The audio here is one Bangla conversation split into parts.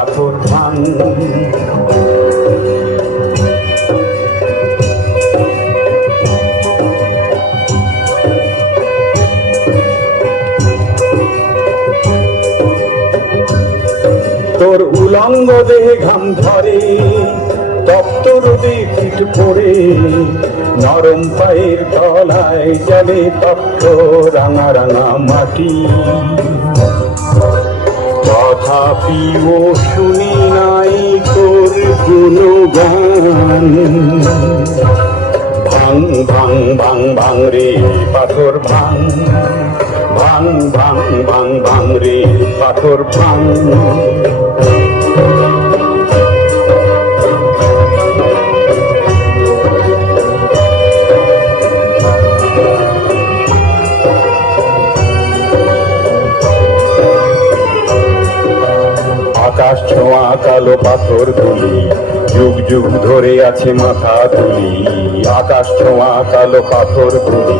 পাথর ভাঙ। তোর উলঙ্গ দেহে ঘাম ধরে, তপ্ত রোদে পিঠ পড়ে, নরম পায়ের তলায় জলে তপ্ত রাঙা রাঙা মাটি। তথাপিও শুনি নাই তোর গুণগান। ভাঙ ভাঙ ভাঙ ভাঙ রে পাথর ভাঙ, ভাঙ ভাঙ ভাঙ ভাঙ রে পাথর ভাঙ। আকাশ ছোঁয়া কালো পাথর তুলি, যুগ যুগ ধরে আছে মাথা তুলি। আকাশ ছোঁয়া কালো পাথর তুলি,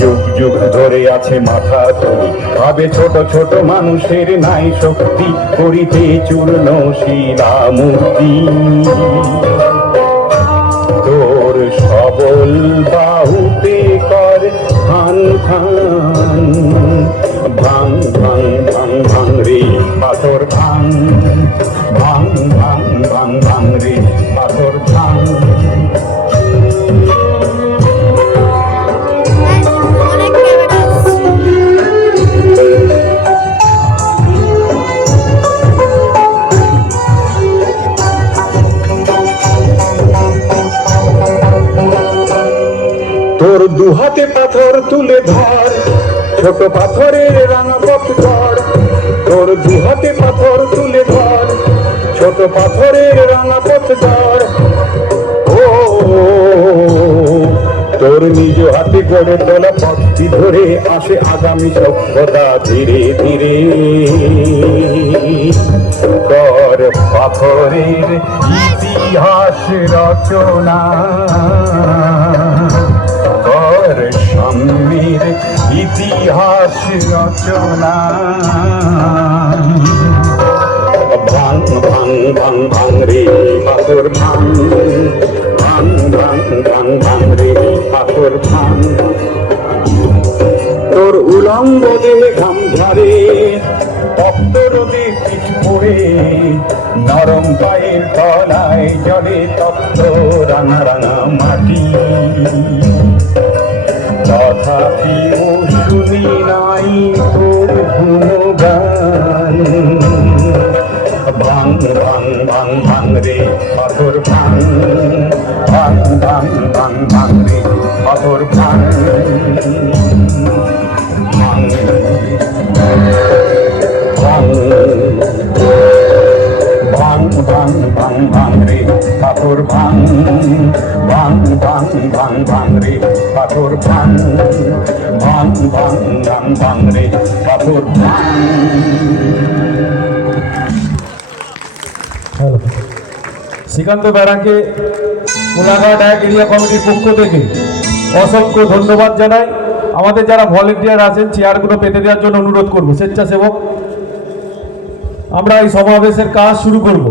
যুগ যুগ ধরে আছে মাথা তুলি। ভাবে ছোট ছোট মানুষের নাই শক্তি, করিতে চূর্ণ শিলা মূর্তি। তোর সবল বাহুতে কর খান খান। ভাঙ ভাঙ ভাঙ ভাঙ রে পাথর ভাঙ, ভাঙ ভাঙ ভাঙ ভাঙ রে পাথর ভাঙ। তোর দুহাতে পাথর তুলে ধর, ছোট পাথরের রাঙা পথ ধর। তোর দুহাতে পাথর তুলে ধর, ছোট পাথরের রাঙা পথ ধর। ও তোর নিজ হাতে গড়ে তোলা পথটি ধরে আসে আগামী সভ্যতা ধীরে ধীরে। কর পাথরের ইতিহাস রচনা, কর সাম্যের ইতিহাস রচনা। ভাঙ ভাঙ ভাঙ ভাঙ রে পাথর ভাঙ, ভাঙ ভাঙ ভাঙ ভাঙ রে পাথর ভাঙ। তোর উলঙ্গ দেহে ঘাম ঝরে, তপ্ত রোদে পিঠ পড়ে, নরম পায়ের তলায় জলে তপ্ত রাঙা রাঙা মাটি। তথাপিও শুনি নাই তোর গুণগান। ভাঙ ভাঙ ভাঙ ভাঙ রে পাথর ভাঙ, ভাঙ ভাঙ ভাঙ ভাঙ রে পাথর ভাঙ। ভাঙ ভাঙ ভাঙ ভাঙ ভাঙ ভাঙ রে পাথর ভাঙ, ভাঙ ভাঙ ভাঙ ভাঙ রে পাথর ভাঙ, ভাঙ ভাঙ ভাঙ ভাঙ রে পাথর ভাঙ। শ্রীকান্ত বেড়াকে কোলাঘাট এক এরিয়া কমিটির পক্ষ থেকে অসংখ্য ধন্যবাদ জানাই। আমাদের যারা ভলেন্টিয়ার আছেন চেয়ারগুলো পেতে দেওয়ার জন্য অনুরোধ করব। স্বেচ্ছাসেবক, আমরা এই সমাবেশের কাজ শুরু করব।